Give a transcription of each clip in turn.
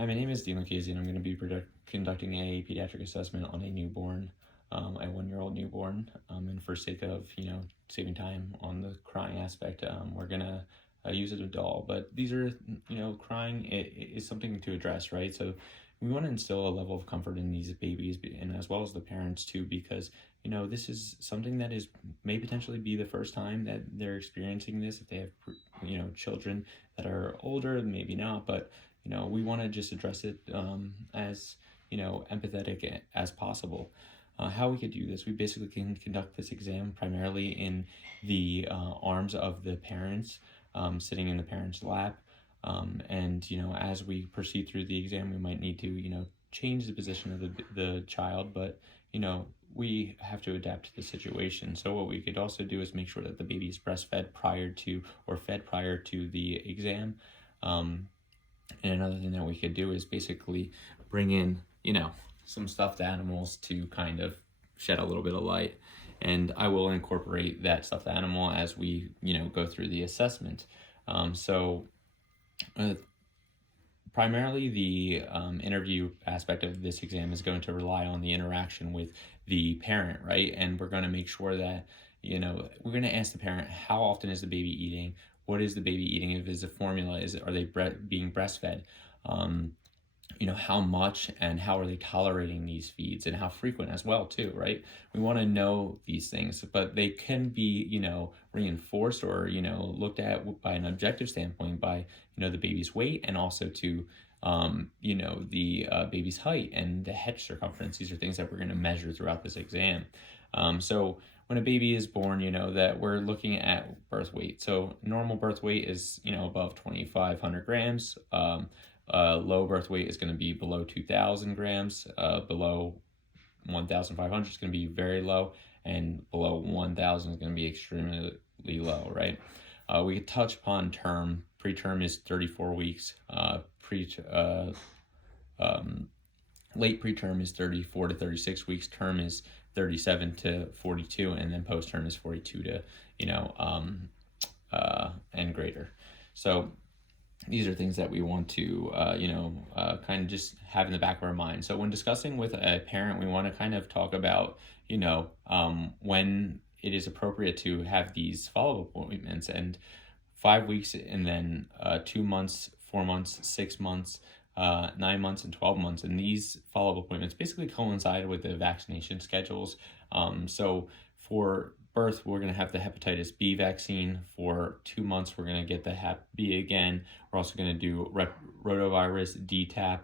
Hi, my name is Lucchesi, and I'm going to be conducting a pediatric assessment on a newborn, a 1-year-old newborn. And for sake of, saving time on the crying aspect, we're going to use a doll. But these are, crying is something to address, right? So we want to instill a level of comfort in these babies, and as well as the parents too, because this is something that may potentially be the first time that they're experiencing this. If they have children that are older, maybe not, but we want to just address it as empathetic as possible. How we could do this, we basically can conduct this exam primarily in the arms of the parents, sitting in the parent's lap. And as we proceed through the exam, we might need to change the position of the child, but we have to adapt to the situation. So what we could also do is make sure that the baby is breastfed prior to, or fed prior to, the exam. And another thing that we could do is basically bring in, some stuffed animals to kind of shed a little bit of light. And I will incorporate that stuffed animal as we, go through the assessment. Primarily the interview aspect of this exam is going to rely on the interaction with the parent, right? And we're going to make sure that, we're going to ask the parent, how often is the baby eating? What is the baby eating? If it's a formula, are they being breastfed? How much and how are they tolerating these feeds, and how frequent as well too, right? We want to know these things, but they can be, reinforced or, looked at by an objective standpoint by, the baby's weight, and also to, the baby's height and the head circumference. These are things that we're going to measure throughout this exam. So when a baby is born, that we're looking at birth weight. So normal birth weight is, above 2,500 grams. Low birth weight is going to be below 2,000 grams. Below 1,500 is going to be very low, and below 1,000 is going to be extremely low, right? We could touch upon term. Preterm is 34 weeks. Late preterm is 34 to 36 weeks. Term is 37 to 42, and then post-term is 42 to, and greater. So these are things that we want to, kind of just have in the back of our mind. So when discussing with a parent, we want to kind of talk about, when it is appropriate to have these follow-up appointments, and 5 weeks, and then 2 months, 4 months, 6 months, 9 months, and 12 months. And these follow-up appointments basically coincide with the vaccination schedules. So for birth, we're going to have the hepatitis B vaccine. For 2 months, we're going to get the Hep B again. We're also going to do rotavirus, DTaP,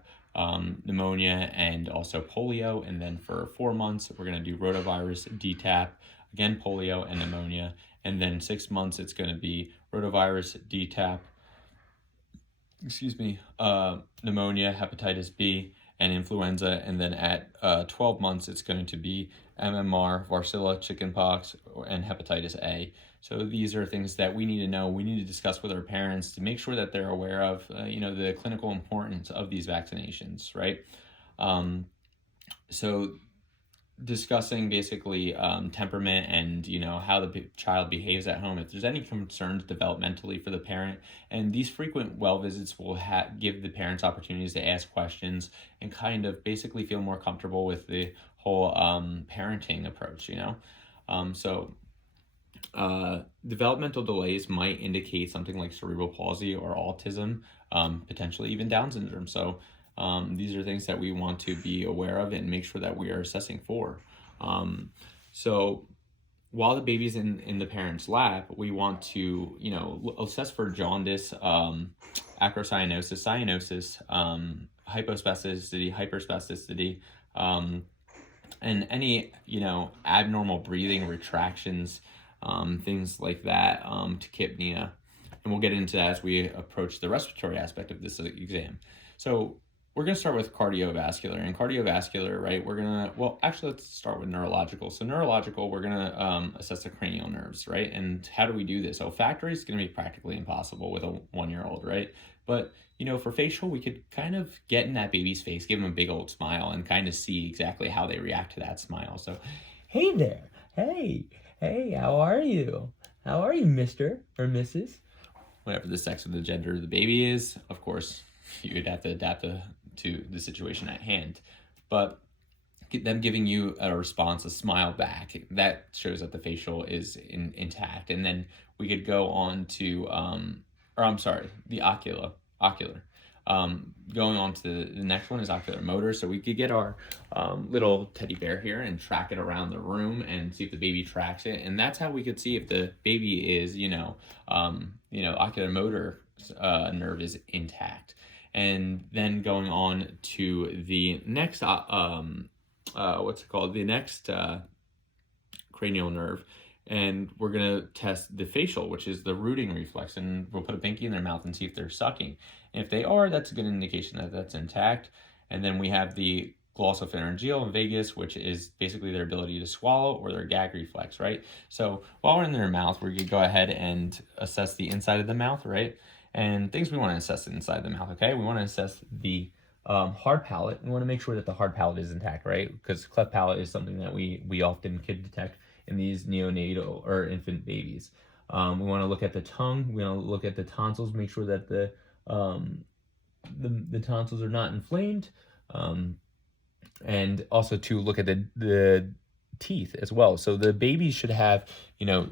pneumonia, and also polio. And then for 4 months, we're going to do rotavirus, DTaP, again polio, and pneumonia. And then 6 months, it's going to be rotavirus, DTaP, pneumonia, hepatitis B, and influenza. And then at 12 months, it's going to be MMR, varicella, chickenpox, and hepatitis A. So these are things that we need to know. We need to discuss with our parents to make sure that they're aware of, the clinical importance of these vaccinations, right? So discussing basically temperament and how the child behaves at home, if there's any concerns developmentally for the parent. And these frequent well visits will give the parents opportunities to ask questions and kind of basically feel more comfortable with the whole parenting approach. Developmental delays might indicate something like cerebral palsy or autism, potentially even Down syndrome. So these are things that we want to be aware of and make sure that we are assessing for. So while the baby's in the parent's lap, we want to, assess for jaundice, acrocyanosis, cyanosis, hypospasticity, hyperspasticity, and any, abnormal breathing, retractions, things like that, tachypnea. And we'll get into that as we approach the respiratory aspect of this exam. So we're going to start with cardiovascular. And cardiovascular, right, let's start with neurological. So neurological, we're going to assess the cranial nerves, right? And how do we do this? Olfactory is going to be practically impossible with a 1-year-old, right? But, for facial, we could kind of get in that baby's face, give them a big old smile, and kind of see exactly how they react to that smile. So, hey there. Hey, how are you? How are you, Mr. or Mrs.? Whatever the sex or the gender of the baby is, of course, you'd have to adapt to the situation at hand. But them giving you a response, a smile back, that shows that the facial is intact. And then we could go on to, the ocular. Going on to the next one is ocular motor. So we could get our little teddy bear here and track it around the room and see if the baby tracks it. And that's how we could see if the baby is, ocular motor nerve is intact. And then going on to the next, the next cranial nerve, and we're going to test the facial, which is the rooting reflex, and we'll put a pinky in their mouth and see if they're sucking. And if they are, that's a good indication that that's intact. And then we have the glossopharyngeal and vagus, which is basically their ability to swallow or their gag reflex, right? So while we're in their mouth, we're going to go ahead and assess the inside of the mouth, right? And things we want to assess inside the mouth, okay? We want to assess the hard palate. We want to make sure that the hard palate is intact, right? Because cleft palate is something that we often can detect in these neonatal or infant babies. We want to look at the tongue. We want to look at the tonsils, make sure that the tonsils are not inflamed, and also to look at the teeth as well. So the babies should have,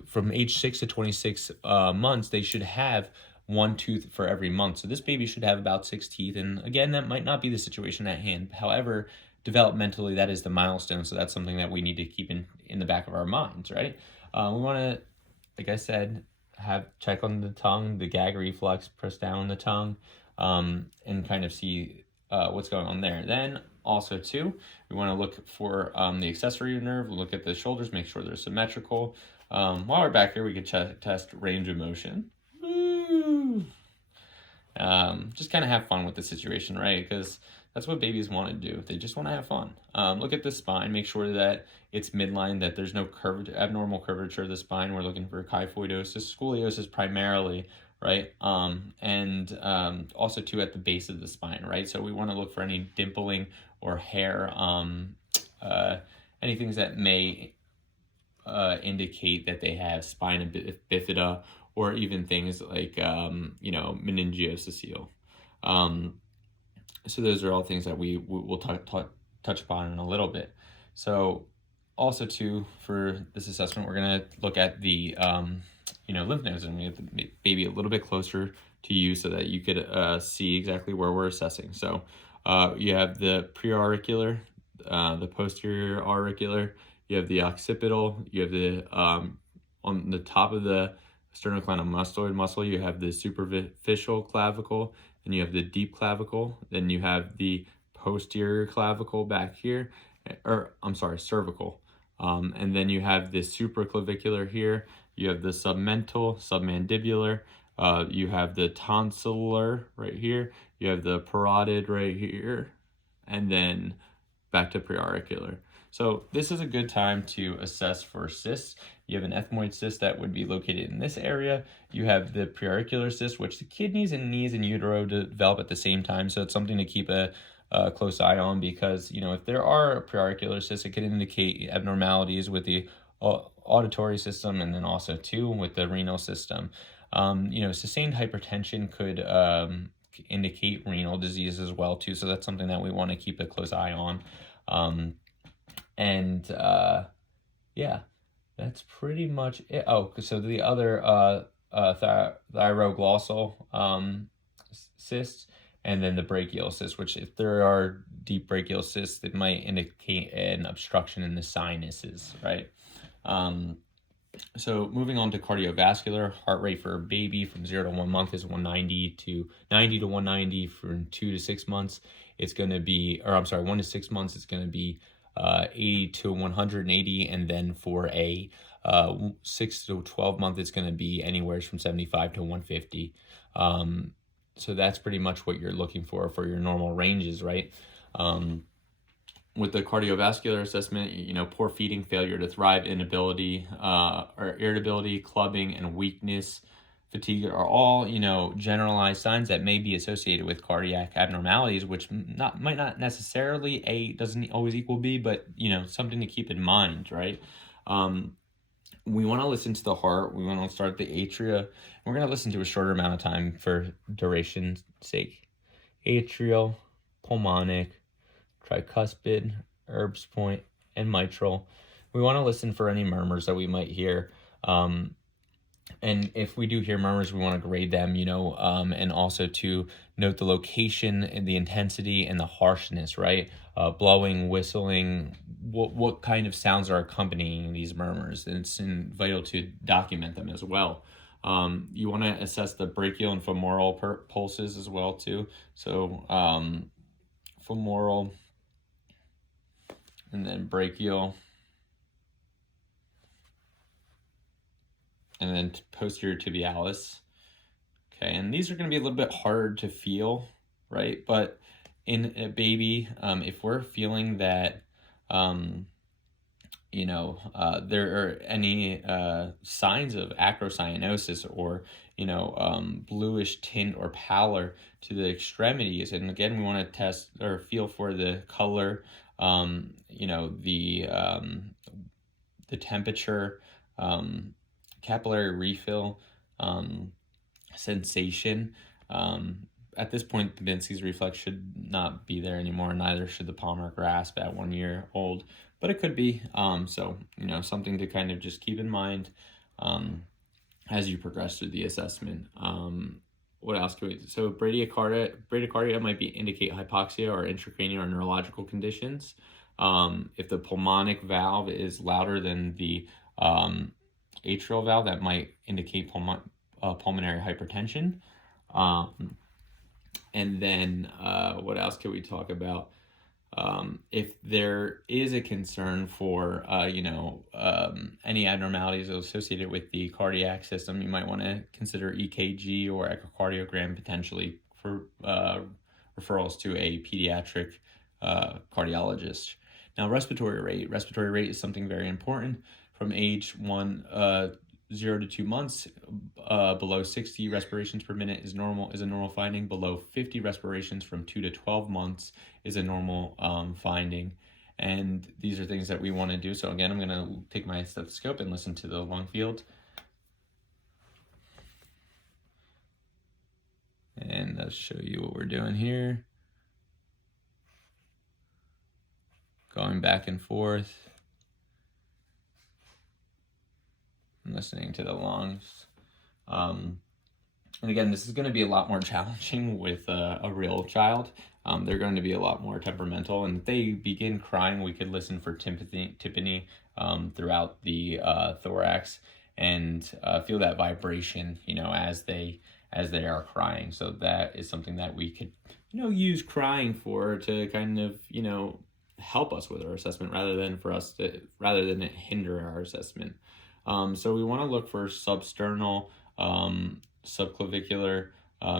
from age 6 to 26 months, they should have one tooth for every month. So this baby should have about 6 teeth. And again, that might not be the situation at hand. However, developmentally, that is the milestone. So that's something that we need to keep in the back of our minds, right? We want to, like I said, check on the tongue, the gag reflex, press down on the tongue, and kind of see what's going on there. Then also too, we want to look for the accessory nerve, look at the shoulders, make sure they're symmetrical. While we're back here, we could test range of motion. Just kind of have fun with the situation, right? Because that's what babies want to do. They just want to have fun. Look at the spine, make sure that it's midline, that there's no abnormal curvature of the spine. We're looking for kyphoidosis, scoliosis primarily, right? And also too at the base of the spine, right? So we want to look for any dimpling or hair, any things that may indicate that they have spina bifida, or even things like, meningiococele. So those are all things that we'll touch upon in a little bit. So also too, for this assessment, we're going to look at the, lymph nodes, and we have the baby a little bit closer to you so that you could see exactly where we're assessing. So you have the preauricular, the posterior auricular, you have the occipital, you have the, on the top of the sternocleidomastoid muscle, you have the superficial clavicle, and you have the deep clavicle, then you have the posterior clavicle back here, cervical. And then you have the supraclavicular here, you have the submental, submandibular, you have the tonsillar right here, you have the parotid right here, and then back to preauricular. So this is a good time to assess for cysts. You have an ethmoid cyst that would be located in this area. You have the preauricular cyst, which the kidneys and knees and utero develop at the same time. So it's something to keep a close eye on, because, if there are preauricular cysts, it could indicate abnormalities with the auditory system, and then also too with the renal system. Sustained hypertension could indicate renal disease as well too. So that's something that we want to keep a close eye on. That's pretty much it. Oh, so the other thyroglossal cysts, and then the brachial cysts, which if there are deep brachial cysts, it might indicate an obstruction in the sinuses, right? So moving on to cardiovascular, heart rate for a baby from 0 to 1 month is 190 to 190. From 2 to 6 months, it's going to be, 1 to 6 months, it's going to be 80 to 180, and then for a 6 to 12 month, it's going to be anywhere from 75 to 150. So that's pretty much what you're looking for your normal ranges, right? With the cardiovascular assessment, poor feeding, failure to thrive, inability, or irritability, clubbing, and weakness, fatigue are all, generalized signs that may be associated with cardiac abnormalities, which might not necessarily A doesn't always equal B, but, something to keep in mind, right? We want to listen to the heart. We want to start the atria. We're going to listen to a shorter amount of time for duration's sake. Atrial, pulmonic, tricuspid, Erb's point, and mitral. We want to listen for any murmurs that we might hear. And if we do hear murmurs, we want to grade them, and also to note the location and the intensity and the harshness, right? Blowing, whistling, what kind of sounds are accompanying these murmurs. And it's vital to document them as well. You want to assess the brachial and femoral pulses as well too. So femoral and then brachial. And then posterior tibialis. Okay, and these are going to be a little bit harder to feel, right? But in a baby, if we're feeling that, there are any signs of acrocyanosis or, bluish tint or pallor to the extremities, and again, we want to test or feel for the color, the temperature, capillary refill, sensation. At this point, the Binsky's reflex should not be there anymore. Neither should the palmar grasp at 1 year old, but it could be. So, something to kind of just keep in mind as you progress through the assessment. What else can we do? So bradycardia might indicate hypoxia or intracranial or neurological conditions. If the pulmonic valve is louder than the atrial valve, that might indicate pulmonary hypertension. And then what else could we talk about? If there is a concern for any abnormalities associated with the cardiac system, you might want to consider EKG or echocardiogram potentially for referrals to a pediatric cardiologist. Now, respiratory rate is something very important. From age 0 to 2 months, below 60 respirations per minute is a normal finding. Below 50 respirations from 2 to 12 months is a normal finding. And these are things that we want to do. So again, I'm going to take my stethoscope and listen to the lung field. And I'll show you what we're doing here. Going back and forth. Listening to the lungs. And again, this is going to be a lot more challenging with a real child. They're going to be a lot more temperamental, and if they begin crying, we could listen for tympany throughout the thorax and feel that vibration, as they are crying. So that is something that we could, use crying for to kind of, help us with our assessment rather than it hinder our assessment. So we want to look for substernal, subclavicular,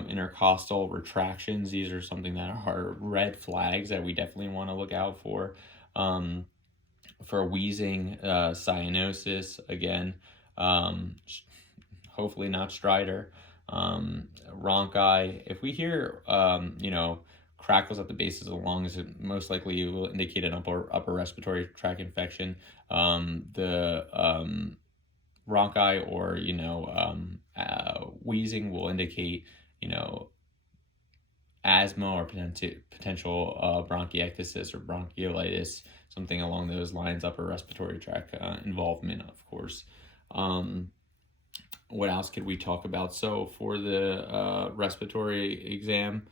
intercostal retractions. These are something that are red flags that we definitely want to look out for. For wheezing, cyanosis, again, hopefully not stridor. Rhonchi. If we hear, crackles at the bases of the lungs, it most likely will indicate an upper respiratory tract infection. The rhonchi or wheezing will indicate asthma or potential bronchiectasis or bronchiolitis, something along those lines. Upper respiratory tract involvement, of course. What else could we talk about? So for the respiratory exam,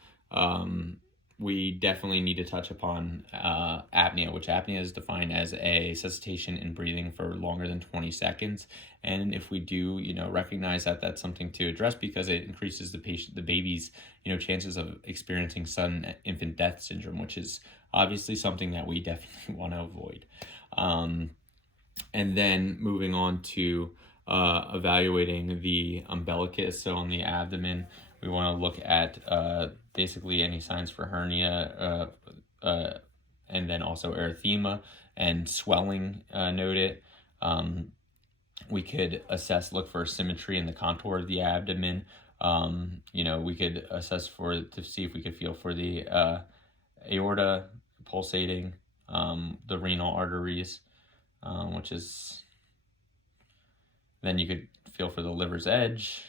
we definitely need to touch upon apnea, which apnea is defined as a cessation in breathing for longer than 20 seconds. And if we do, recognize that that's something to address because it increases the baby's, chances of experiencing sudden infant death syndrome, which is obviously something that we definitely want to avoid. And then moving on to evaluating the umbilicus. So on the abdomen, we want to look at basically any signs for hernia, and then also erythema and swelling noted. We could look for symmetry in the contour of the abdomen. We could assess to see if we could feel for the aorta pulsating, the renal arteries, which is, then you could feel for the liver's edge,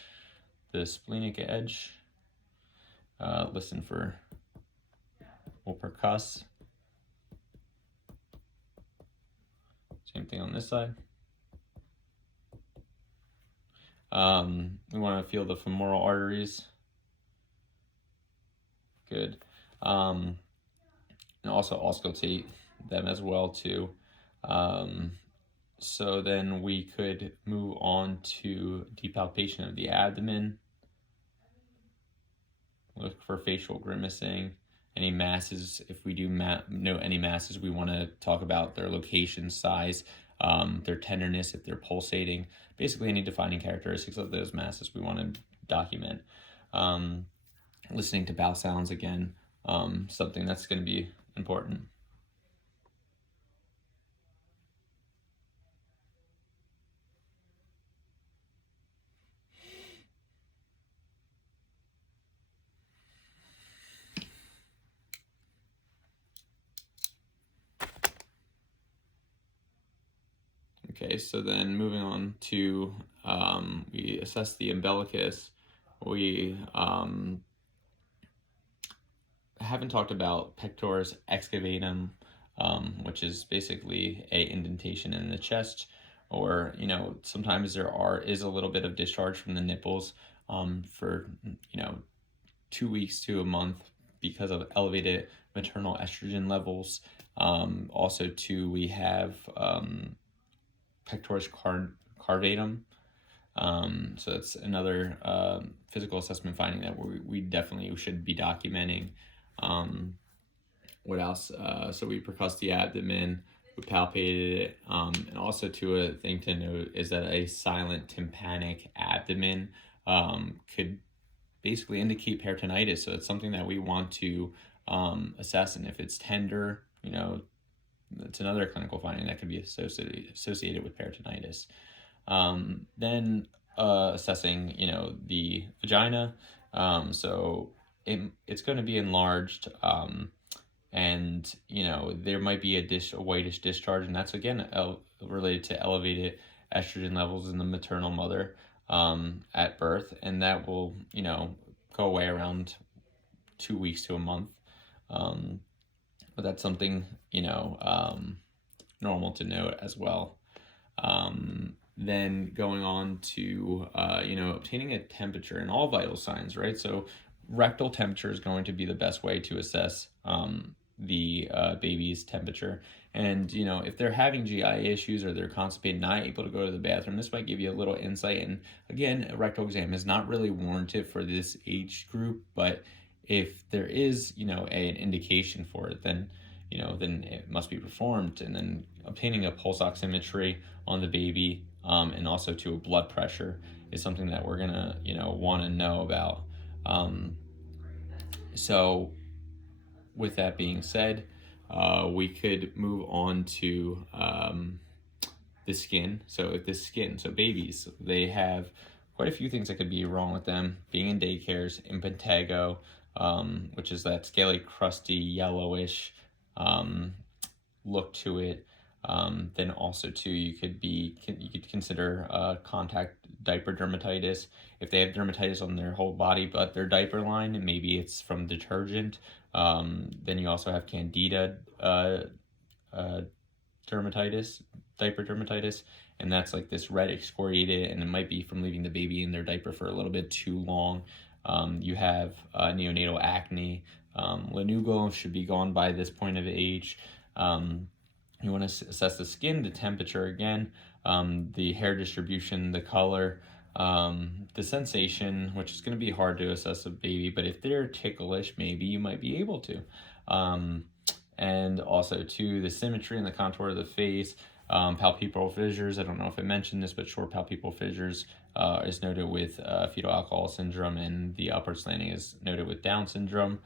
the splenic edge, listen for we'll percuss. Same thing on this side. We want to feel the femoral arteries. Good. And also auscultate them as well too. So then we could move on to depalpation of the abdomen. Look for facial grimacing. Any masses, if we do note any masses, we want to talk about their location, size, their tenderness, if they're pulsating. Basically, any defining characteristics of those masses we want to document. Listening to bowel sounds again, something that's going to be important. Okay, so then moving on to, we assess the umbilicus. We haven't talked about pectoris excavatum, which is basically a indentation in the chest, or, sometimes there is a little bit of discharge from the nipples for, 2 weeks to a month because of elevated maternal estrogen levels. Also, too, we have pectoris carvatum. So that's another physical assessment finding that we definitely should be documenting. What else? So we percussed the abdomen, we palpated it, and also too, a thing to note is that a silent tympanic abdomen could basically indicate peritonitis. So it's something that we want to assess, and if it's tender, it's another clinical finding that could be associated with peritonitis. Then assessing, the vagina. So it's going to be enlarged, and there might be a whitish discharge, and that's again related to elevated estrogen levels in the maternal mother at birth, and that will go away around 2 weeks to a month. But that's something normal to note as well. Then going on to obtaining a temperature and all vital signs, right? So rectal temperature is going to be the best way to assess the baby's temperature. And if they're having GI issues or they're constipated, not able to go to the bathroom, this might give you a little insight. And again, a rectal exam is not really warranted for this age group, but if there is an indication for it, then then it must be performed. And then obtaining a pulse oximetry on the baby, and also to a blood pressure, is something that we're gonna want to know about. So with that being said, we could move on to the skin. So if the skin, so babies, they have quite a few things that could be wrong with them. Being in daycares, impetigo, which is that scaly, crusty, yellowish look to it. Then also too, you could consider contact diaper dermatitis. If they have dermatitis on their whole body but their diaper line, and maybe it's from detergent. Then you also have candida dermatitis, diaper dermatitis, and that's like this red excoriated, and it might be from leaving the baby in their diaper for a little bit too long. You have neonatal acne. Lanugo should be gone by this point of age. You want to assess the skin, the temperature again, the hair distribution, the color, the sensation, which is going to be hard to assess a baby, but if they're ticklish, maybe you might be able to. And also too, the symmetry and the contour of the face, palpebral fissures. I don't know if I mentioned this, but short palpebral fissures is noted with fetal alcohol syndrome, and the upward slanting is noted with Down syndrome.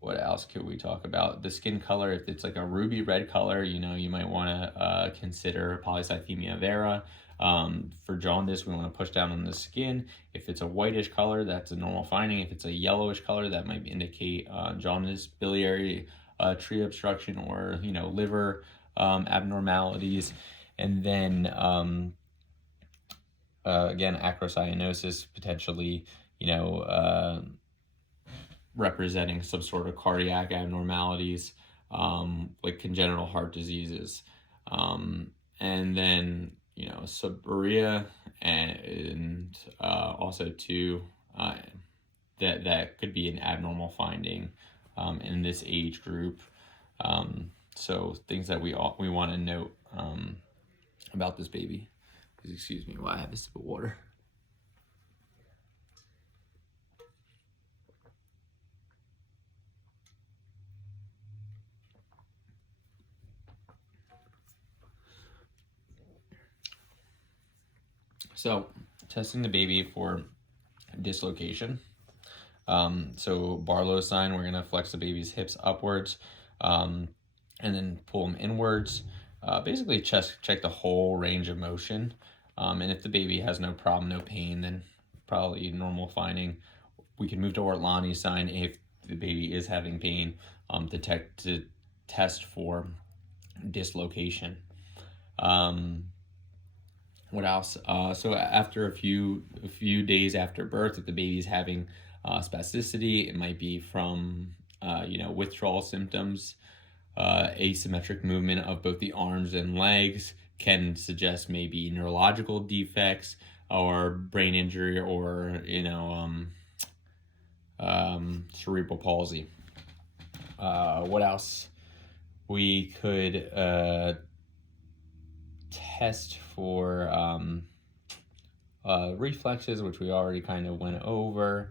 What else could we talk about? The skin color, if it's like a ruby red color, you might want to consider polycythemia vera. For jaundice, we want to push down on the skin. If it's a whitish color, that's a normal finding. If it's a yellowish color, that might indicate jaundice, biliary tree obstruction, or liver abnormalities. And then again, acrocyanosis, potentially representing some sort of cardiac abnormalities, like congenital heart diseases. And then, suburia, and also too, that could be an abnormal finding in this age group. So things that we want to note about this baby. Please excuse me while I have a sip of water. So testing the baby for dislocation. So Barlow's sign, we're gonna flex the baby's hips upwards, and then pull them inwards. Basically check the whole range of motion. And if the baby has no problem, no pain, then probably normal finding. We can move to Orlani's sign if the baby is having pain, to test for dislocation. What else? So after a few days after birth, if the baby is having spasticity, it might be from withdrawal symptoms. Asymmetric movement of both the arms and legs can suggest maybe neurological defects or brain injury, or cerebral palsy. What else? We could test for reflexes, which we already kind of went over.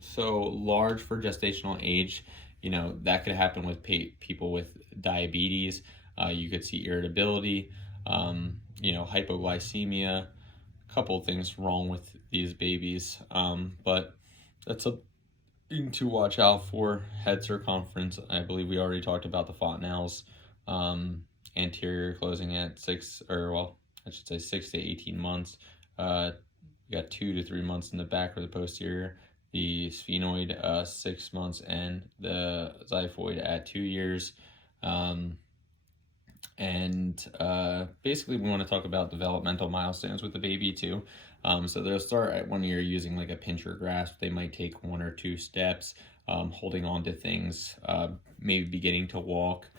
So large for gestational age, that could happen with people with diabetes. You could see irritability, hypoglycemia, a couple of things wrong with these babies. But that's a thing to watch out for. Head circumference, I believe we already talked about the fontanelles. Anterior closing at 6 to 18 months. You got 2 to 3 months in the back or the posterior. The sphenoid 6 months, and the xiphoid at 2 years. Basically we want to talk about developmental milestones with the baby too. So they'll start at 1 year using like a pincher grasp. They might take 1 or 2 steps, holding on to things, maybe beginning to walk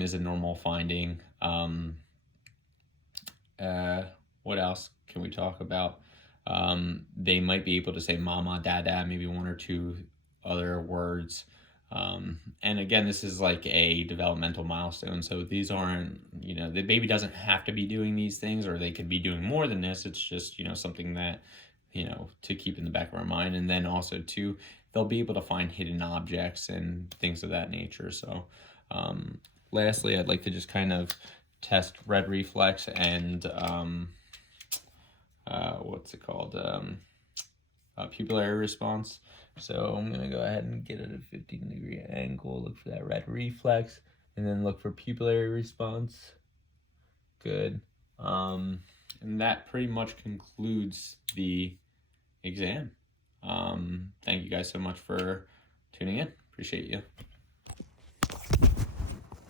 is a normal finding. What else can we talk about? They might be able to say mama, dada, maybe 1 or 2 other words. And again, this is like a developmental milestone. So these aren't, the baby doesn't have to be doing these things, or they could be doing more than this. It's just, something that, to keep in the back of our mind. And then also too, they'll be able to find hidden objects and things of that nature. So, lastly, I'd like to just kind of test red reflex and, pupillary response. So I'm going to go ahead and get at a 15-degree angle, look for that red reflex, and then look for pupillary response. Good. And that pretty much concludes the exam. Thank you guys so much for tuning in. Appreciate you.